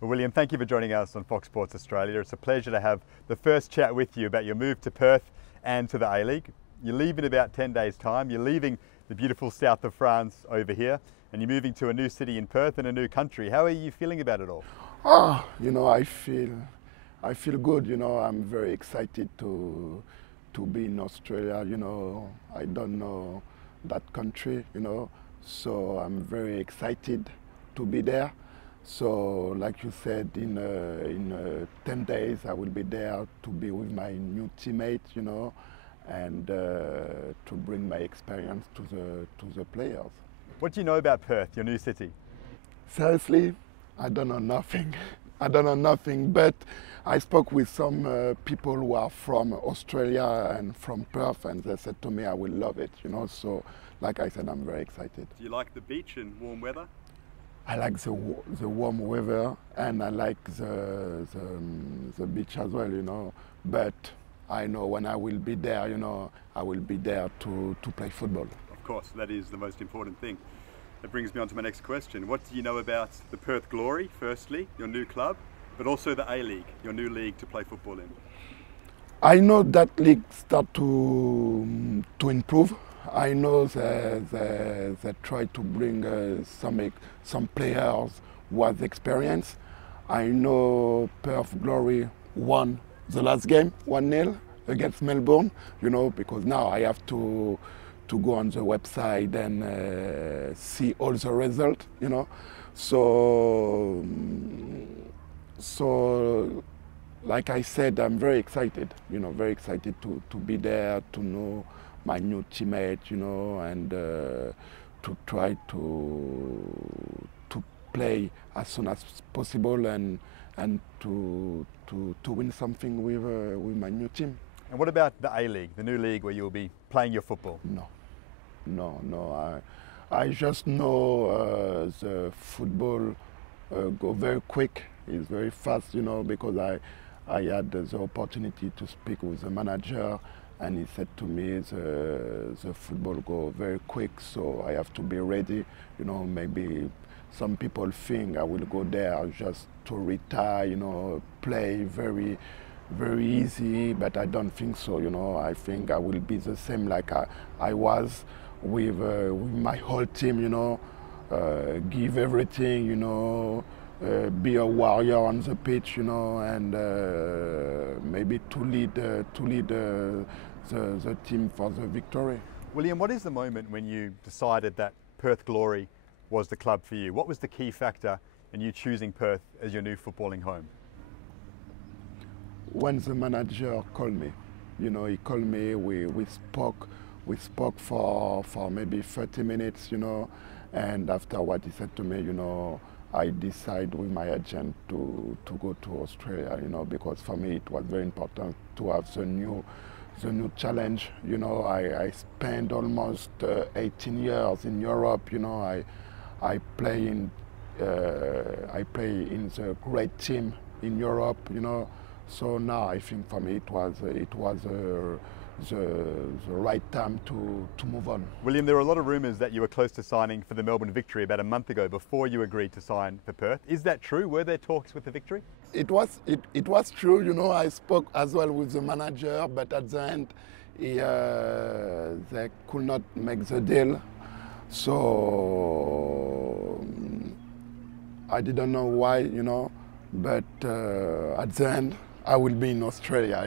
Well, William, thank you for joining us on Fox Sports Australia. It's a pleasure to have the first chat with you about your move to Perth and to the A-League. You leave in about 10 days' time. You're leaving the beautiful south of France over here, and you're moving to a new city in Perth and a new country. How are you feeling about it all? I feel good. I'm very excited to be in Australia. I don't know that country. So I'm very excited to be there. So, like you said, in 10 days I will be there to be with my new teammate, and to bring my experience to the players. What do you know about Perth, your new city? Seriously, I don't know nothing. I don't know nothing, but I spoke with some people who are from Australia and from Perth, and they said to me I will love it, So, like I said, I'm very excited. Do you like the beach and warm weather? I like the warm weather, and I like the beach as well, But I know when I will be there, I will be there to play football. Of course, that is the most important thing. That brings me on to my next question. What do you know about the Perth Glory, firstly, your new club, but also the A-League, your new league to play football in? I know that league start to improve. I know they try to bring some players who have experience. I know Perth Glory won the last game 1-0 against Melbourne, because now I have to go on the website and see all the results, So like I said, I'm very excited, very excited to be there, to know my new teammate, and to try to play as soon as possible and to win something with my new team. And what about the A-League, the new league where you'll be playing your football? No. I just know the football go very quick. It's very fast, because I had the opportunity to speak with the manager, and he said to me the football go very quick, so I have to be ready. Maybe some people think I will go there just to retire, play very, very easy, but I don't think so. I think I will be the same like I was with my whole team. Give everything. Be a warrior on the pitch, and maybe to lead the team for the victory. William, what is the moment when you decided that Perth Glory was the club for you? What was the key factor in you choosing Perth as your new footballing home? When the manager called me, he called me, we spoke for maybe 30 minutes, and after what he said to me, I decided with my agent to go to Australia, because for me it was very important to have the new challenge. I spent almost 18 years in Europe. I play in the great team in Europe. So now I think for me it was the right time to move on. William, there were a lot of rumours that you were close to signing for the Melbourne Victory about a month ago before you agreed to sign for Perth. Is that true? Were there talks with the Victory? It was true. I spoke as well with the manager, but at the end they could not make the deal. So I didn't know why, but at the end I will be in Australia,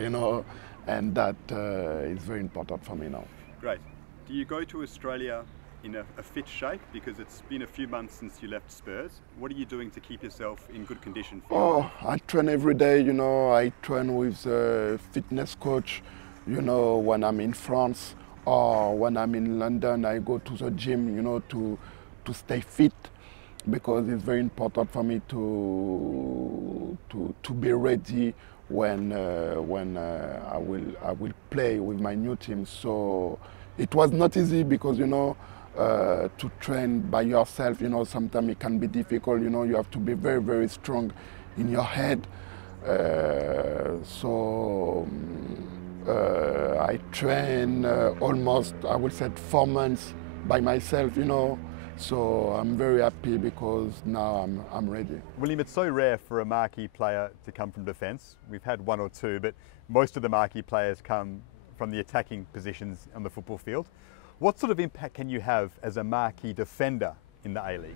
and that is very important for me now. Great. Do you go to Australia in a fit shape? Because it's been a few months since you left Spurs. What are you doing to keep yourself in good condition? I train every day, I train with a fitness coach, when I'm in France or when I'm in London, I go to the gym, to stay fit, because it's very important for me to be ready when I will play with my new team. So it was not easy because to train by yourself, sometimes it can be difficult. You have to be very, very strong in your head. I train almost, I would say, 4 months by myself, So I'm very happy because now I'm ready. William, it's so rare for a marquee player to come from defence. We've had one or two, but most of the marquee players come from the attacking positions on the football field. What sort of impact can you have as a marquee defender in the A-League?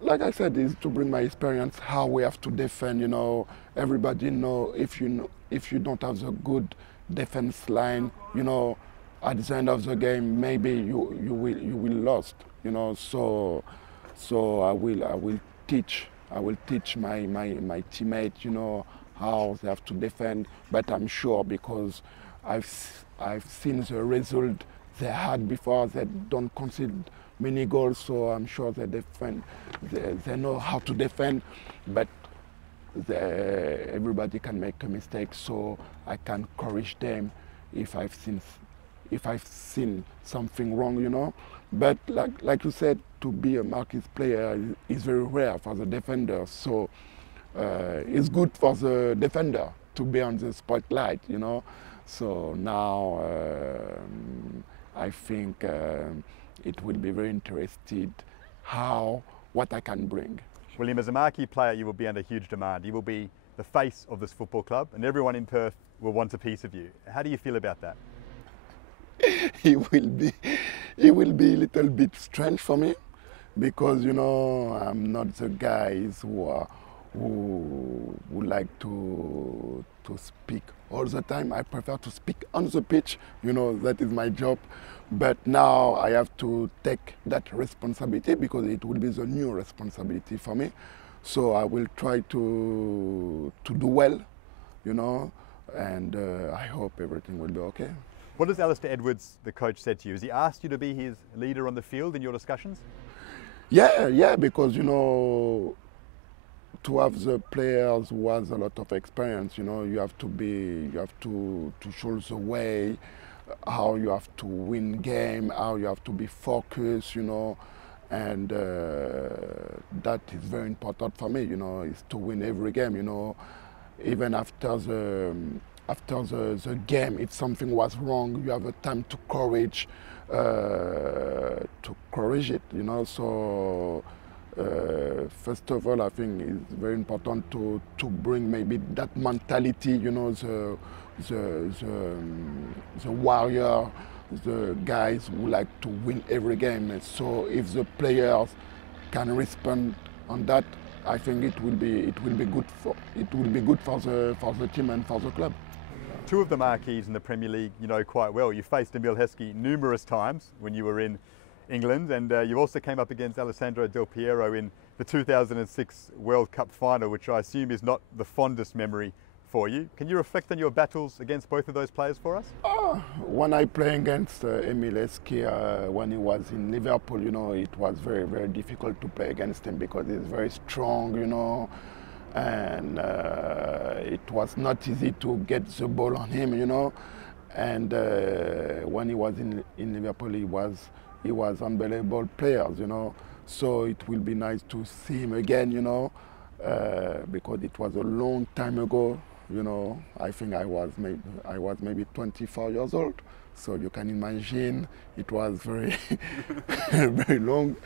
Like I said, is to bring my experience how we have to defend. You know, everybody if you don't have the good defense line, you know, at the end of the game maybe you will lost. You know, so I will teach my teammates, you know, how they have to defend. But I'm sure because I've seen the result they had before. They don't concede many goals, so I'm sure they defend. They know how to defend, but everybody can make a mistake. So I can correct them if I've seen something wrong, you know. But like you said, to be a marquee player is very rare for the defender. So it's good for the defender to be on the spotlight, you know. So now I think it will be very interesting what I can bring. William, as a marquee player, you will be under huge demand. You will be the face of this football club, and everyone in Perth will want a piece of you. How do you feel about that? It will be a little bit strange for me because, you know, I'm not the guys who like to speak all the time. I prefer to speak on the pitch, you know, that is my job. But now I have to take that responsibility because it will be the new responsibility for me. So I will try to do well, you know, and I hope everything will be okay. What has Alistair Edwards, the coach, said to you? Has he asked you to be his leader on the field in your discussions? Yeah, because, you know, to have the players who has a lot of experience, you know, you have to show the way, how you have to win game, how you have to be focused, you know, and that is very important for me, you know, is to win every game, you know, even after the game, if something was wrong, you have a time to correct it, you know. So first of all, I think it's very important to bring maybe that mentality, you know, the warrior, the guys who like to win every game. And so if the players can respond on that, I think it will be good for the team and for the club. Two of the marquees in the Premier League you know quite well. You faced Emile Heskey numerous times when you were in England, and you also came up against Alessandro Del Piero in the 2006 World Cup final, which I assume is not the fondest memory for you. Can you reflect on your battles against both of those players for us? When I play against Emile Heskey when he was in Liverpool, you know, it was very, very difficult to play against him because he's very strong, you know, and it was not easy to get the ball on him, you know. And when he was in Liverpool, he was unbelievable players, you know. So it will be nice to see him again, you know, because it was a long time ago. You know, I think I was maybe 24 years old. So you can imagine it was very, very long.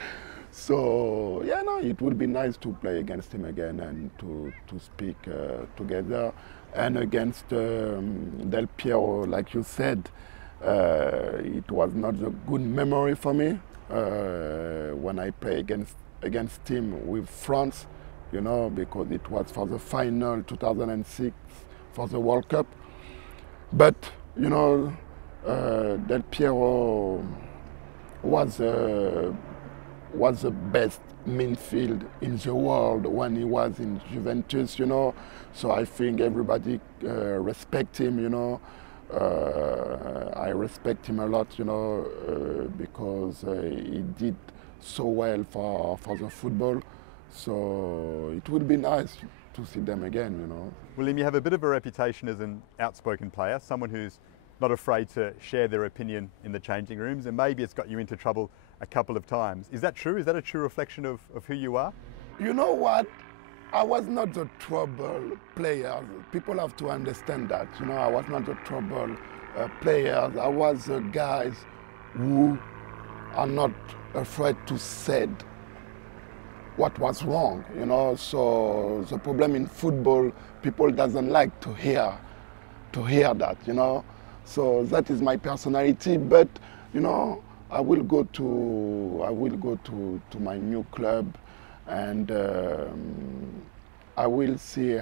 So yeah, no, it would be nice to play against him again and to speak together. And against Del Piero, like you said, it was not a good memory for me when I play against him with France, you know, because it was for the final 2006 for the World Cup. But you know, Del Piero was the best midfield in the world when he was in Juventus, you know. So I think everybody respect him, you know. I respect him a lot, you know, because he did so well for the football. So it would be nice to see them again, you know. William, you have a bit of a reputation as an outspoken player, someone who's not afraid to share their opinion in the changing rooms, and maybe it's got you into trouble a couple of times. Is that true? Is that a true reflection of who you are? You know what? I was not the trouble player. People have to understand that. You know, I was not the trouble player. I was the guys who are not afraid to say what was wrong, you know. So the problem in football, people doesn't like to hear that, you know. So that is my personality. But you know, I will go to my new club, and I will see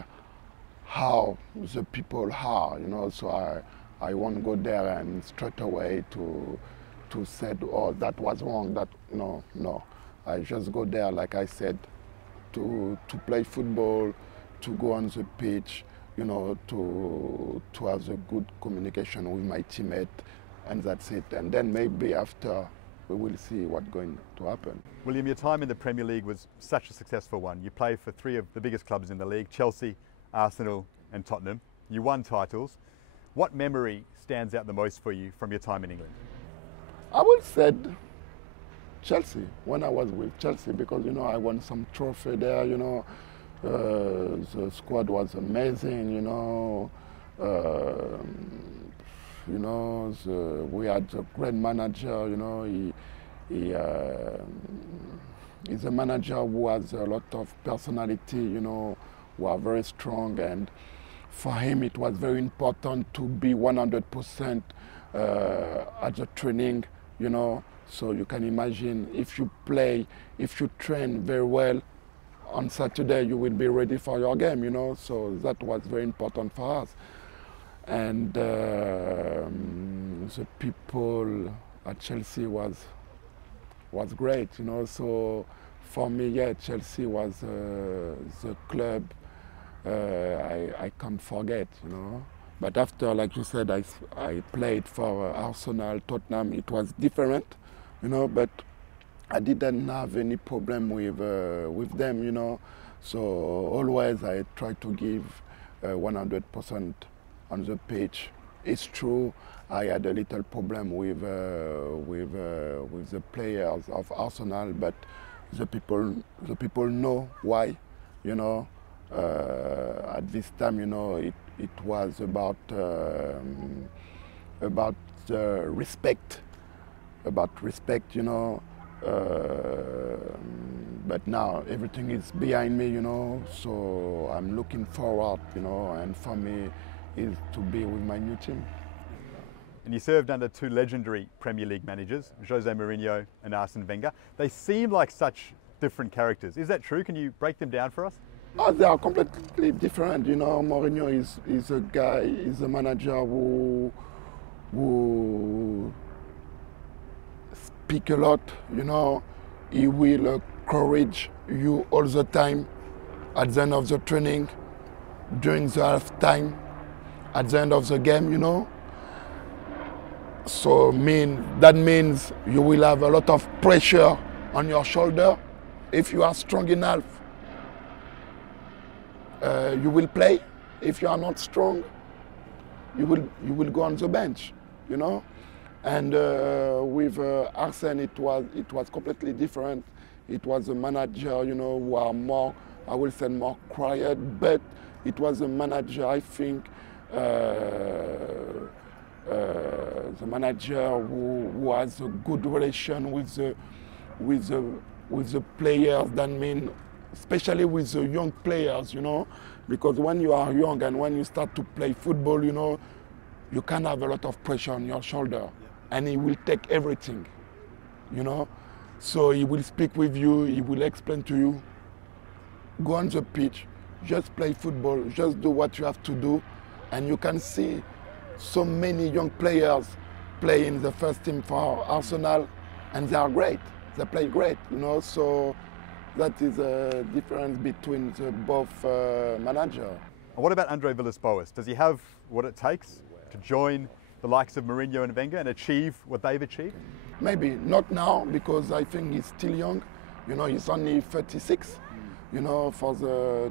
how the people are, you know. So I won't go there and straight away to say, oh, that was wrong. That no. I just go there, like I said, to play football, to go on the pitch, you know, to have a good communication with my teammate, and that's it. And then maybe after we will see what's going to happen. William, your time in the Premier League was such a successful one. You played for three of the biggest clubs in the league, Chelsea, Arsenal and Tottenham. You won titles. What memory stands out the most for you from your time in England? I would say Chelsea, when I was with Chelsea, because, you know, I won some trophy there, you know. The squad was amazing, you know. We had a great manager, you know. He's a manager who has a lot of personality, you know, who are very strong, and for him it was very important to be 100% at the training, you know. So you can imagine, if you train very well, on Saturday you will be ready for your game, you know. So that was very important for us. And the people at Chelsea was great, you know. So for me, yeah, Chelsea was the club I can't forget, you know. But after, like you said, I played for Arsenal, Tottenham. It was different, you know, but I didn't have any problem with them, you know. So always I try to give 100% on the pitch. It's true, I had a little problem with the players of Arsenal, but the people know why, you know. At this time, you know, it was about respect, you know. But now everything is behind me, you know. So I'm looking forward, you know, and for me is to be with my new team. And you served under two legendary Premier League managers, Jose Mourinho and Arsene Wenger. They seem like such different characters. Is that true? Can you break them down for us? Oh, they are completely different. You know, Mourinho is a guy, is a manager who speak a lot. You know, he will encourage you all the time. At the end of the training, during the half time, at the end of the game, you know. So that means you will have a lot of pressure on your shoulder. If you are strong enough, you will play. If you are not strong, you will go on the bench, you know. And with Arsene, it was completely different. It was a manager, you know, who are more, I will say, more quiet, but it was a manager, I think, the manager who has a good relation with the players. That means, especially with the young players, you know, because when you are young and when you start to play football, you know, you can have a lot of pressure on your shoulder, and he will take everything, you know. So he will speak with you, he will explain to you, go on the pitch, just play football, just do what you have to do. And you can see so many young players play in the first team for Arsenal, and they are great. They play great, you know. So that is a difference between the both managers. And what about Andre Villas-Boas? Does he have what it takes to join the likes of Mourinho and Wenger and achieve what they've achieved? Maybe not now, because I think he's still young. You know, he's only 36. You know, for the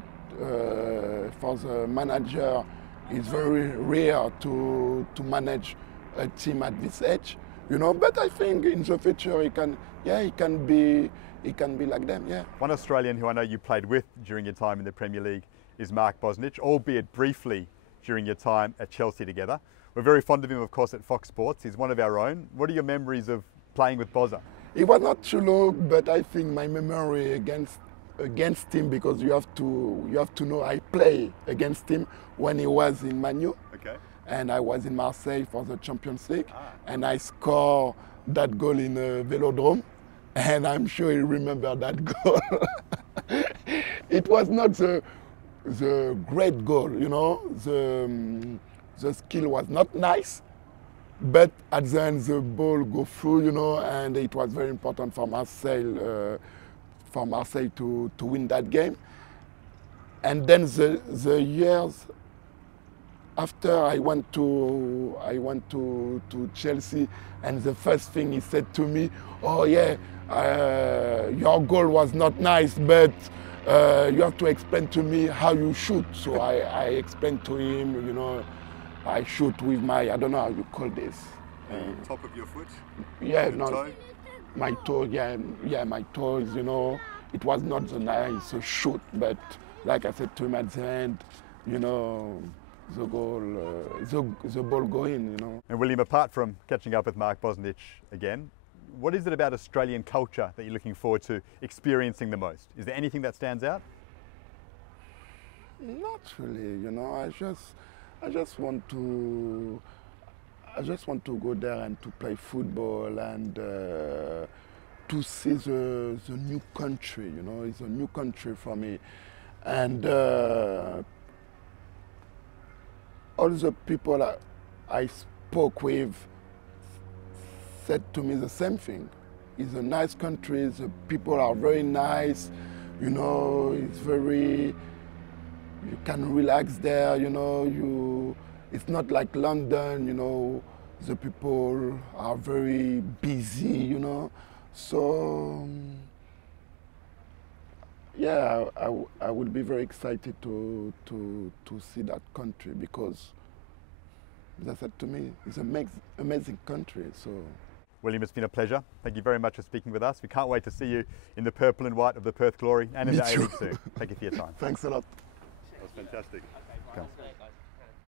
manager, it's very rare to manage a team at this age. You know, but I think in the future he can be like them. Yeah. One Australian who I know you played with during your time in the Premier League is Mark Bosnich, albeit briefly during your time at Chelsea together. We're very fond of him, of course, at Fox Sports. He's one of our own. What are your memories of playing with Bozza? It was not too long, but I think my memory against him, because you have to know I play against him when he was in Man U. Okay. And I was in Marseille for the Champions League, and I scored that goal in a Velodrome, and I'm sure he remembered that goal. It was not the great goal, you know. The skill was not nice, but at the end the ball go through, you know, and it was very important for Marseille to win that game. And then the years after, I went to Chelsea, and the first thing he said to me, "Oh yeah, your goal was not nice, but you have to explain to me how you shoot." So I explained to him, you know, I shoot with my, I don't know how you call this. Top of your foot? Yeah, Your no, toe? my toe, yeah, my toes, you know. It was not the nice shoot, but like I said to him at the end, you know, the goal, the ball go in, you know. And William, apart from catching up with Mark Bosnich again, what is it about Australian culture that you're looking forward to experiencing the most? Is there anything that stands out? Not really, you know. I just want to go there and to play football and to see the new country, you know. It's a new country for me, and all the people I spoke with said to me the same thing. It's a nice country, the people are very nice, you know, it's very, you can relax there, you know, it's not like London, you know, the people are very busy, you know, so yeah, I would be very excited to see that country, because, as I said to me, it's an amazing country. So, William, it's been a pleasure. Thank you very much for speaking with us. We can't wait to see you in the purple and white of the Perth Glory and in Me the too. A-League soon. Thank you for your time. Thanks a lot. That was fantastic. Okay, right,